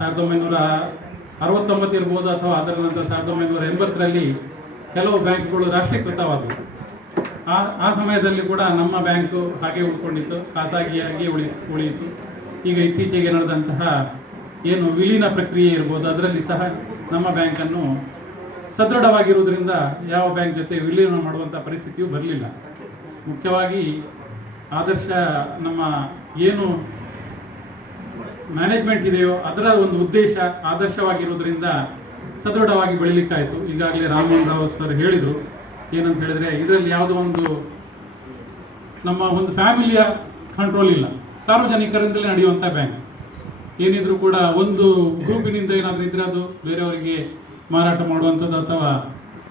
1969 ಇರ್ಬೋದು ಅಥವಾ ಅದರ ನಂತರ 1980ರಲ್ಲಿ ಕೆಲವು ಬ್ಯಾಂಕ್ಗಳು ರಾಷ್ಟ್ರೀಕೃತವಾದವು. ಆ ಸಮಯದಲ್ಲಿ ಕೂಡ ನಮ್ಮ ಬ್ಯಾಂಕು ಹಾಗೆ ಉಳ್ಕೊಂಡಿತ್ತು, ಖಾಸಗಿಯಾಗಿ ಉಳಿಯಿತು. ಈಗ ಇತ್ತೀಚೆಗೆ ನಡೆದಂತಹ ಏನು ವಿಲೀನ ಪ್ರಕ್ರಿಯೆ ಇರ್ಬೋದು, ಅದರಲ್ಲಿ ಸಹ ನಮ್ಮ ಬ್ಯಾಂಕನ್ನು ಸದೃಢವಾಗಿರುವುದರಿಂದ ಯಾವ ಬ್ಯಾಂಕ್ ಜೊತೆ ವಿಲೀನ ಮಾಡುವಂಥ ಪರಿಸ್ಥಿತಿಯೂ ಬರಲಿಲ್ಲ. ಮುಖ್ಯವಾಗಿ ಆದರ್ಶ ನಮ್ಮ ಏನು ಮ್ಯಾನೇಜ್ಮೆಂಟ್ ಇದೆಯೋ ಅದರ ಒಂದು ಉದ್ದೇಶ ಆದರ್ಶವಾಗಿರುವುದರಿಂದ ಸದೃಢವಾಗಿ ಬೆಳೀಲಿಕ್ಕಾಯಿತು. ಈಗಾಗಲೇ ರಾಮಮೋಹನ್ ರಾವ್ ಸರ್ ಹೇಳಿದರು, ಏನಂತ ಹೇಳಿದರೆ ಇದರಲ್ಲಿ ಯಾವುದೋ ನಮ್ಮ ಒಂದು ಫ್ಯಾಮಿಲಿಯ ಕಂಟ್ರೋಲ್ ಇಲ್ಲ, ಸಾರ್ವಜನಿಕರಿಂದಲೇ ನಡೆಯುವಂಥ ಬ್ಯಾಂಕ್. ಏನಿದ್ರು ಕೂಡ ಒಂದು ಗ್ರೂಪಿನಿಂದ ಏನಾದರೂ ಇದ್ದರೆ ಅದು ಬೇರೆಯವರಿಗೆ ಮಾರಾಟ ಮಾಡುವಂಥದ್ದು ಅಥವಾ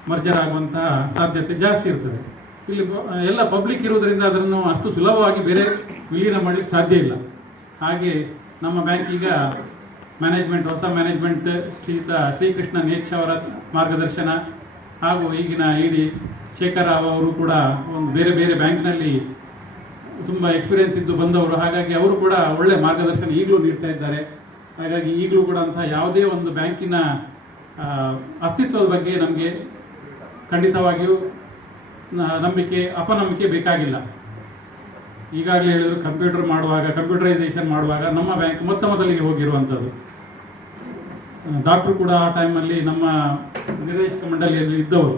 ಮರ್ಜರ್ ಆಗುವಂತಹ ಸಾಧ್ಯತೆ ಜಾಸ್ತಿ ಇರ್ತದೆ. ಇಲ್ಲಿ ಎಲ್ಲ ಪಬ್ಲಿಕ್ ಇರುವುದರಿಂದ ಅದನ್ನು ಅಷ್ಟು ಸುಲಭವಾಗಿ ಬೇರೆ ವಿಲೀನ ಮಾಡಲಿಕ್ಕೆ ಸಾಧ್ಯ ಇಲ್ಲ. ಹಾಗೆ ನಮ್ಮ ಬ್ಯಾಂಕ್ ಈಗ ಮ್ಯಾನೇಜ್ಮೆಂಟ್, ಹೊಸ ಮ್ಯಾನೇಜ್ಮೆಂಟ್ ಶ್ರೀಕೃಷ್ಣ ನೇಚ್ ಅವರ ಮಾರ್ಗದರ್ಶನ ಹಾಗೂ ಈಗಿನ ಇಡಿ ಶೇಖರ್ ರಾವ್ ಅವರು ಕೂಡ ಒಂದು ಬೇರೆ ಬೇರೆ ಬ್ಯಾಂಕ್ನಲ್ಲಿ ತುಂಬ ಎಕ್ಸ್ಪೀರಿಯನ್ಸ್ ಇದ್ದು ಬಂದವರು. ಹಾಗಾಗಿ ಅವರು ಕೂಡ ಒಳ್ಳೆ ಮಾರ್ಗದರ್ಶನ ಈಗಲೂ ನೀಡ್ತಾ ಇದ್ದಾರೆ. ಹಾಗಾಗಿ ಈಗಲೂ ಕೂಡ ಅಂತಹ ಯಾವುದೇ ಒಂದು ಬ್ಯಾಂಕಿನ ಅಸ್ತಿತ್ವದ ಬಗ್ಗೆ ನಮಗೆ ಖಂಡಿತವಾಗಿಯೂ ನಂಬಿಕೆ ಅಪನಂಬಿಕೆ ಬೇಕಾಗಿಲ್ಲ. ಈಗಾಗಲೇ ಹೇಳಿದ್ರು, ಕಂಪ್ಯೂಟರೈಸೇಷನ್ ಮಾಡುವಾಗ ನಮ್ಮ ಬ್ಯಾಂಕ್ ಮೊದಲಿಗೆ ಹೋಗಿರುವಂಥದ್ದು. ಡಾಕ್ಟ್ರು ಕೂಡ ಆ ಟೈಮಲ್ಲಿ ನಮ್ಮ ನಿರ್ದೇಶಕ ಮಂಡಳಿಯಲ್ಲಿ ಇದ್ದವರು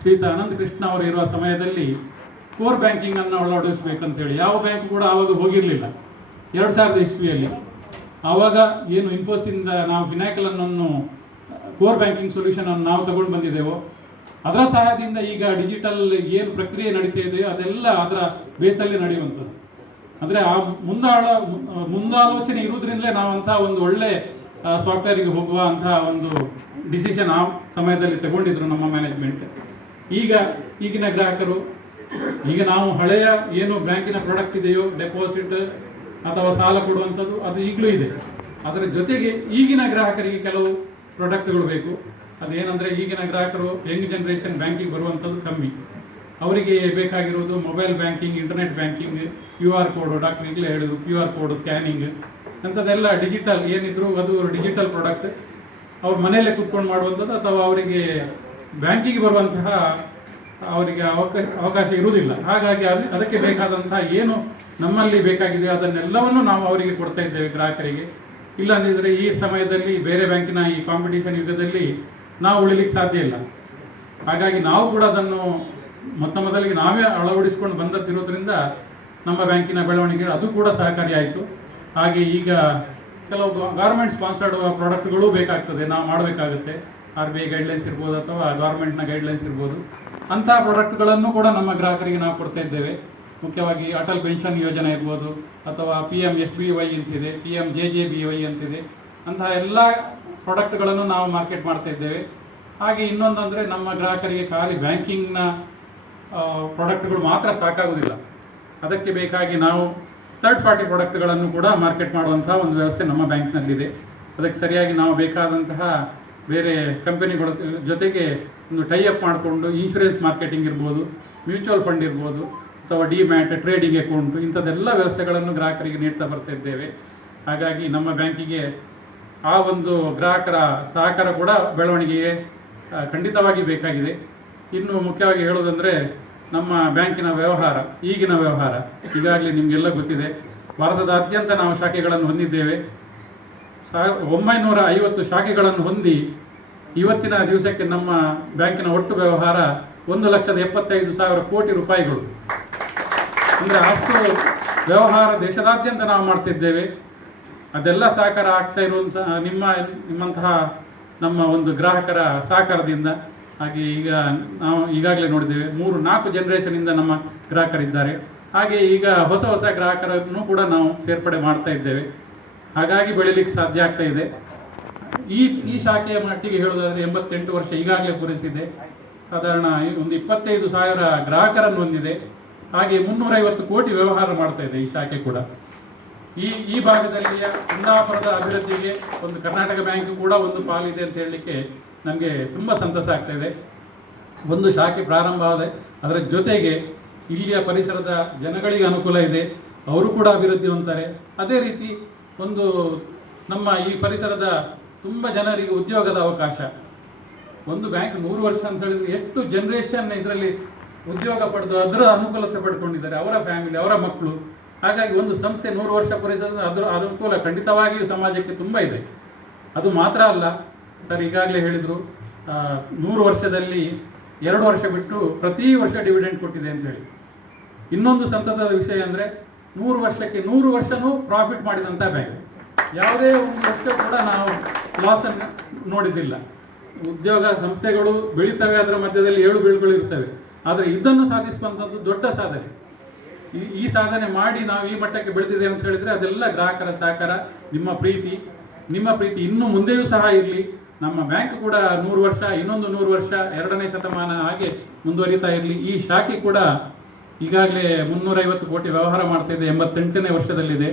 ಶ್ರೀಯುತ ಅನಂತ ಕೃಷ್ಣ ಅವರು ಇರುವ ಸಮಯದಲ್ಲಿ ಕೋರ್ ಬ್ಯಾಂಕಿಂಗನ್ನು ಅಳವಡಿಸಬೇಕಂತೇಳಿ ಯಾವ ಬ್ಯಾಂಕ್ ಕೂಡ ಆವಾಗ ಹೋಗಿರಲಿಲ್ಲ. 2000 ಇಸ್ವಿಯಲ್ಲಿ ಆವಾಗ ಏನು ಇನ್ಫೋಸಿಂದ ನಾವು ಫಿನಾಕಲನ್ನು ಕೋರ್ ಬ್ಯಾಂಕಿಂಗ್ ಸೊಲ್ಯೂಷನನ್ನು ನಾವು ತಗೊಂಡು ಬಂದಿದ್ದೇವೋ ಅದರ ಸಹಾಯದಿಂದ ಈಗ ಡಿಜಿಟಲ್ ಏನು ಪ್ರಕ್ರಿಯೆ ನಡೀತಾ ಇದೆಯೋ ಅದೆಲ್ಲ ಅದರ ಬೇಸಲ್ಲಿ ನಡೆಯುವಂಥದ್ದು. ಅಂದರೆ ಆ ಮುಂದಾಲೋಚನೆ ಇರುವುದರಿಂದಲೇ ನಾವಂಥ ಒಂದು ಒಳ್ಳೆ ಸಾಫ್ಟ್ವೇರಿಗೆ ಹೋಗುವ ಅಂತಹ ಒಂದು ಡಿಸಿಷನ್ ಆ ಸಮಯದಲ್ಲಿ ತಗೊಂಡಿದ್ರು ನಮ್ಮ ಮ್ಯಾನೇಜ್ಮೆಂಟ್. ಈಗಿನ ಗ್ರಾಹಕರು, ಈಗ ನಾವು ಹಳೆಯ ಏನು ಬ್ಯಾಂಕಿನ ಪ್ರಾಡಕ್ಟ್ ಇದೆಯೋ ಡೆಪಾಸಿಟ್ ಅಥವಾ ಸಾಲ ಕೊಡುವಂಥದ್ದು ಅದು ಈಗಲೂ ಇದೆ. ಅದರ ಜೊತೆಗೆ ಈಗಿನ ಗ್ರಾಹಕರಿಗೆ ಕೆಲವು ಪ್ರಾಡಕ್ಟ್ಗಳು ಬೇಕು. ಅದೇನೆಂದರೆ ಈಗಿನ ಗ್ರಾಹಕರು ಯಂಗ್ ಜನರೇಷನ್ ಬ್ಯಾಂಕಿಗೆ ಬರುವಂಥದ್ದು ಕಮ್ಮಿ. ಅವರಿಗೆ ಬೇಕಾಗಿರುವುದು mobile banking, internet banking, QR code, doctor ಈಗಲೇ ಹೇಳಿದ್ರು QR ಕೋಡ್ ಸ್ಕ್ಯಾನಿಂಗ್ ಅಂಥದ್ದೆಲ್ಲ ಡಿಜಿಟಲ್ ಏನಿದ್ರು ಅದು ಡಿಜಿಟಲ್ ಪ್ರಾಡಕ್ಟ್ ಅವ್ರ ಮನೆಯಲ್ಲೇ ಕೂತ್ಕೊಂಡು ಮಾಡುವಂಥದ್ದು ಅಥವಾ ಅವರಿಗೆ ಬ್ಯಾಂಕಿಗೆ ಬರುವಂತಹ ಅವರಿಗೆ ಅವಕಾಶ ಇರುವುದಿಲ್ಲ. ಹಾಗಾಗಿ ಅದಕ್ಕೆ ಬೇಕಾದಂತಹ ಏನು ನಮ್ಮಲ್ಲಿ ಬೇಕಾಗಿದೆ ಅದನ್ನೆಲ್ಲವನ್ನು ನಾವು ಅವರಿಗೆ ಕೊಡ್ತಾ ಇದ್ದೇವೆ ಗ್ರಾಹಕರಿಗೆ. ಇಲ್ಲಂದಿದ್ದರೆ ಈ ಸಮಯದಲ್ಲಿ ಬೇರೆ ಬ್ಯಾಂಕಿನ ಈ ಕಾಂಪಿಟೇಷನ್ ಯುಗದಲ್ಲಿ ನಾವು ಉಳಿಲಿಕ್ಕೆ ಸಾಧ್ಯ ಇಲ್ಲ. ಹಾಗಾಗಿ ನಾವು ಕೂಡ ಅದನ್ನು ಮೊದಲಿಗೆ ನಾವೇ ಅಳವಡಿಸಿಕೊಂಡು ಬಂದದ್ದಿರೋದ್ರಿಂದ ನಮ್ಮ ಬ್ಯಾಂಕಿನ ಬೆಳವಣಿಗೆ ಅದು ಕೂಡ ಸಹಕಾರಿಯಾಯಿತು. ಹಾಗೆ ಈಗ ಕೆಲವು ಗೌರ್ಮೆಂಟ್ ಸ್ಪಾನ್ಸರ್ಡ್ ಪ್ರಾಡಕ್ಟ್ಗಳು ಬೇಕಾಗ್ತದೆ, ನಾವು ಮಾಡಬೇಕಾಗುತ್ತೆ. RBI ಗೈಡ್ಲೈನ್ಸ್ ಇರ್ಬೋದು ಅಥವಾ ಗೌರ್ಮೆಂಟ್ನ ಗೈಡ್ಲೈನ್ಸ್ ಇರ್ಬೋದು. ಅಂಥ ಪ್ರಾಡಕ್ಟ್ಗಳನ್ನು ಕೂಡ ನಮ್ಮ ಗ್ರಾಹಕರಿಗೆ ನಾವು ಕೊಡ್ತಾ ಇದ್ದೇವೆ. ಮುಖ್ಯವಾಗಿ ಅಟಲ್ ಪೆನ್ಷನ್ ಯೋಜನೆ ಇರ್ಬೋದು ಅಥವಾ PMSBY ಅಂತಿದೆ, PMJJBY ಅಂತಿದೆ. ಅಂತಹ ಎಲ್ಲ ಪ್ರಾಡಕ್ಟ್ಗಳನ್ನು ನಾವು ಮಾರ್ಕೆಟ್ ಮಾಡ್ತಾ ಇದ್ದೇವೆ. ಹಾಗೆ ಇನ್ನೊಂದಂದರೆ ನಮ್ಮ ಗ್ರಾಹಕರಿಗೆ ಖಾಲಿ ಬ್ಯಾಂಕಿಂಗ್ನ ಪ್ರಾಡಕ್ಟ್ಗಳು ಮಾತ್ರ ಸಾಕಾಗುವುದಿಲ್ಲ. ಅದಕ್ಕೆ ಬೇಕಾಗಿ ನಾವು ಥರ್ಡ್ ಪಾರ್ಟಿ ಪ್ರಾಡಕ್ಟ್ಗಳನ್ನು ಕೂಡ ಮಾರ್ಕೆಟ್ ಮಾಡುವಂಥ ಒಂದು ವ್ಯವಸ್ಥೆ ನಮ್ಮ ಬ್ಯಾಂಕ್ನಲ್ಲಿದೆ. ಅದಕ್ಕೆ ಸರಿಯಾಗಿ ನಾವು ಬೇಕಾದಂತಹ ಬೇರೆ ಕಂಪನಿಗಳ ಜೊತೆಗೆ ಒಂದು ಟೈಅಪ್ ಮಾಡಿಕೊಂಡು ಇನ್ಶೂರೆನ್ಸ್ ಮಾರ್ಕೆಟಿಂಗ್ ಇರ್ಬೋದು, ಮ್ಯೂಚುವಲ್ ಫಂಡ್ ಇರ್ಬೋದು ಅಥವಾ ಡಿಮ್ಯಾಟ್, ಟ್ರೇಡಿಂಗ್ ಅಕೌಂಟು ಇಂಥದ್ದೆಲ್ಲ ವ್ಯವಸ್ಥೆಗಳನ್ನು ಗ್ರಾಹಕರಿಗೆ ನೀಡ್ತಾ ಬರ್ತಾ ಇದ್ದೇವೆ. ಹಾಗಾಗಿ ನಮ್ಮ ಬ್ಯಾಂಕಿಗೆ ಆ ಒಂದು ಗ್ರಾಹಕರ ಸಹಕಾರ ಕೂಡ ಬೆಳವಣಿಗೆಗೆ ಖಂಡಿತವಾಗಿ ಬೇಕಾಗಿದೆ. ಇನ್ನು ಮುಖ್ಯವಾಗಿ ಹೇಳೋದಂದರೆ ನಮ್ಮ ಬ್ಯಾಂಕಿನ ವ್ಯವಹಾರ, ಈಗಿನ ವ್ಯವಹಾರ ಈಗಾಗಲೇ ನಿಮಗೆಲ್ಲ ಗೊತ್ತಿದೆ. ಭಾರತದಾದ್ಯಂತ ನಾವು ಶಾಖೆಗಳನ್ನು ಹೊಂದಿದ್ದೇವೆ. 950 ಶಾಖೆಗಳನ್ನು ಹೊಂದಿ ಇವತ್ತಿನ ದಿವಸಕ್ಕೆ ನಮ್ಮ ಬ್ಯಾಂಕಿನ ಒಟ್ಟು ವ್ಯವಹಾರ 1,75,000 ಕೋಟಿ ರೂಪಾಯಿಗಳು. ಅಂದರೆ ಅಷ್ಟು ವ್ಯವಹಾರ ದೇಶದಾದ್ಯಂತ ನಾವು ಮಾಡ್ತಿದ್ದೇವೆ. ಅದೆಲ್ಲ ಸಹಕಾರ ಆಗ್ತಾ ಇರುವಂಥ ನಿಮ್ಮಂತಹ ನಮ್ಮ ಒಂದು ಗ್ರಾಹಕರ ಸಹಕಾರದಿಂದ. ಹಾಗೆ ಈಗ ನಾವು ಈಗಾಗಲೇ ನೋಡಿದ್ದೇವೆ 3-4 ಜನರೇಷನಿಂದ ನಮ್ಮ ಗ್ರಾಹಕರಿದ್ದಾರೆ. ಹಾಗೆ ಈಗ ಹೊಸ ಗ್ರಾಹಕರನ್ನು ಕೂಡ ನಾವು ಸೇರ್ಪಡೆ ಮಾಡ್ತಾ ಇದ್ದೇವೆ. ಹಾಗಾಗಿ ಬೆಳೀಲಿಕ್ಕೆ ಸಾಧ್ಯ ಆಗ್ತಾ ಇದೆ. ಈ ಶಾಖೆಯ ಮಟ್ಟಿಗೆ ಹೇಳೋದಾದರೆ 88 ವರ್ಷ ಈಗಾಗಲೇ ಪೂರೈಸಿದೆ. ಸಾಧಾರಣ ಒಂದು 25,000 ಗ್ರಾಹಕರನ್ನು ಹೊಂದಿದೆ. ಹಾಗೆ 350 ಕೋಟಿ ವ್ಯವಹಾರ ಮಾಡ್ತಾ ಇದೆ ಈ ಶಾಖೆ ಕೂಡ. ಈ ಭಾಗದಲ್ಲಿಯ ಕುಂದಾಪುರದ ಅಭಿವೃದ್ಧಿಗೆ ಒಂದು ಕರ್ನಾಟಕ ಬ್ಯಾಂಕ್ ಕೂಡ ಒಂದು ಪಾಲಿದೆ ಅಂತ ಹೇಳಲಿಕ್ಕೆ ನಮಗೆ ತುಂಬ ಸಂತಸ ಆಗ್ತಾ ಇದೆ. ಒಂದು ಶಾಖೆ ಪ್ರಾರಂಭ ಆದ ಅದರ ಜೊತೆಗೆ ಇಲ್ಲಿಯ ಪರಿಸರದ ಜನಗಳಿಗೆ ಅನುಕೂಲ ಇದೆ, ಅವರು ಕೂಡ ಅಭಿವೃದ್ಧಿ ಹೊಂದ್ತಾರೆ. ಅದೇ ರೀತಿ ಒಂದು ನಮ್ಮ ಈ ಪರಿಸರದ ತುಂಬ ಜನರಿಗೆ ಉದ್ಯೋಗದ ಅವಕಾಶ. ಒಂದು ಬ್ಯಾಂಕ್ 100 ವರ್ಷ ಅಂತ ಹೇಳಿದ್ರೆ ಎಷ್ಟು ಜನರೇಷನ್ ಇದರಲ್ಲಿ ಉದ್ಯೋಗ ಪಡೆದು ಅದರ ಅನುಕೂಲತೆ ಪಡ್ಕೊಂಡಿದ್ದಾರೆ, ಅವರ ಫ್ಯಾಮಿಲಿ, ಅವರ ಮಕ್ಕಳು. ಹಾಗಾಗಿ ಒಂದು ಸಂಸ್ಥೆ 100 ವರ್ಷ ಪೂರೈಸೋದು ಅದರ ಅನುಕೂಲ ಖಂಡಿತವಾಗಿಯೂ ಸಮಾಜಕ್ಕೆ ತುಂಬ ಇದೆ. ಅದು ಮಾತ್ರ ಅಲ್ಲ ಸರ್, ಈಗಾಗಲೇ ಹೇಳಿದರು 100 ವರ್ಷದಲ್ಲಿ 2 ವರ್ಷ ಬಿಟ್ಟು ಪ್ರತಿ ವರ್ಷ ಡಿವಿಡೆಂಡ್ ಕೊಟ್ಟಿದೆ ಅಂತೇಳಿ. ಇನ್ನೊಂದು ಸಂತತದ ವಿಷಯ ಅಂದರೆ 100 ವರ್ಷಕ್ಕೆ 100 ವರ್ಷವೂ ಪ್ರಾಫಿಟ್ ಮಾಡಿದಂಥ ಬ್ಯಾಂಕ್. ಯಾವುದೇ ಒಂದು ವರ್ಷ ಕೂಡ ನಾವು ಲಾಸನ್ನು ನೋಡಿದ್ದಿಲ್ಲ. ಉದ್ಯೋಗ ಸಂಸ್ಥೆಗಳು ಬೆಳೀತವೆ, ಅದರ ಮಧ್ಯದಲ್ಲಿ ಏಳು ಬೀಳುಗಳು ಇರ್ತವೆ. ಆದರೆ ಇದನ್ನು ಸಾಧಿಸುವಂಥದ್ದು ದೊಡ್ಡ ಸಾಧನೆ. ಈ ಸಾಧನೆ ಮಾಡಿ ನಾವು ಈ ಮಟ್ಟಕ್ಕೆ ಬೆಳೆದಿದೆ ಅಂತ ಹೇಳಿದರೆ ಅದೆಲ್ಲ ಗ್ರಾಹಕರ ಸಹಕಾರ, ನಿಮ್ಮ ಪ್ರೀತಿ ಇನ್ನೂ ಮುಂದೆಯೂ ಸಹ ಇರಲಿ. ನಮ್ಮ ಬ್ಯಾಂಕ್ ಕೂಡ 100 ವರ್ಷ, ಇನ್ನೊಂದು 100 ವರ್ಷ, 2ನೇ ಶತಮಾನ ಹಾಗೆ ಮುಂದುವರಿತಾ ಇರಲಿ. ಈ ಶಾಖೆ ಕೂಡ ಈಗಾಗಲೇ 350 ಕೋಟಿ ವ್ಯವಹಾರ ಮಾಡ್ತಾಯಿದೆ, 88ನೇ ವರ್ಷದಲ್ಲಿದೆ.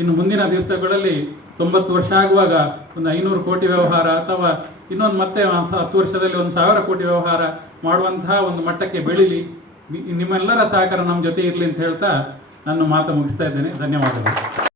ಇನ್ನು ಮುಂದಿನ ದಿವಸಗಳಲ್ಲಿ 90 ವರ್ಷ ಆಗುವಾಗ ಒಂದು 500 ಕೋಟಿ ವ್ಯವಹಾರ ಅಥವಾ ಇನ್ನೊಂದು ಮತ್ತೆ 10 ವರ್ಷದಲ್ಲಿ 1,000 ಕೋಟಿ ವ್ಯವಹಾರ ಮಾಡುವಂತಹ ಒಂದು ಮಟ್ಟಕ್ಕೆ ಬೆಳೀಲಿ. ನಿಮ್ಮೆಲ್ಲರ ಸಹಕಾರ ನಮ್ಮ ಜೊತೆ ಇರಲಿ ಅಂತ ಹೇಳ್ತಾ ನನ್ನ ಮಾತು ಮುಗಿಸ್ತಾ ಇದ್ದೇನೆ. ಧನ್ಯವಾದಗಳು.